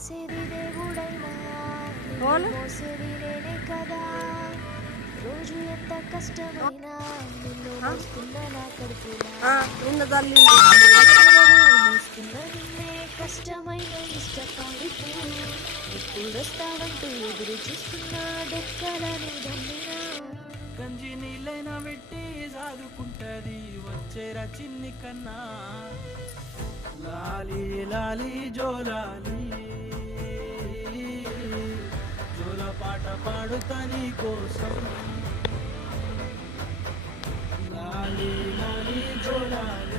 రాసేది దేవుడైనా మోసేది నేనే కదా రోజు ఎంత కష్టమైనా నిన్ను మోస్తున్న నా కడుపులా మోస్తున్న నిన్నే కష్టమైన ఇష్టపడుతూ ఎప్పుడొస్తావంటూ ఎదురు చూస్తున్నా డెక్కలను దమ్మినా గంజి నీళ్ళైనా పెట్టి సాదుకుంటది వచ్చేరా చిన్ని కన్నా లాలి లాలి జోలాలి జోల పాట పాడుతా నీ కోసం లాలి లాలి జోలాలి